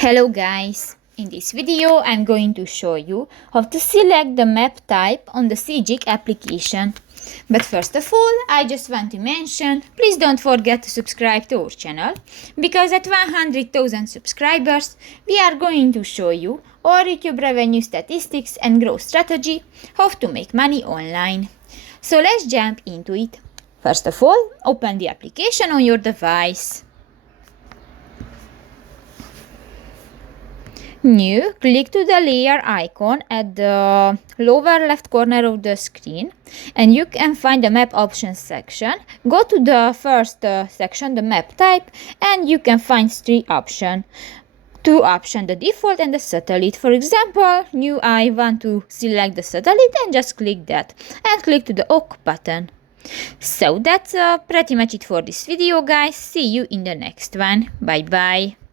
Hello guys! In this video I'm going to show you how to select the map type on the Sygic application. But first of all, I just want to mention, please don't forget to subscribe to our channel, because at 100,000 subscribers we are going to show you our YouTube revenue statistics and growth strategy, how to make money online. So let's jump into it. First of all, open the application on your device. New, click to the layer icon at the lower left corner of the screen and you can find the map options section. Go to the first section, the map type, and you can find three options. Two options, the default and the satellite. For example, new, I want to select the satellite and just click that and click to the OK button. So that's pretty much it for this video, guys. See you in the next one. Bye bye.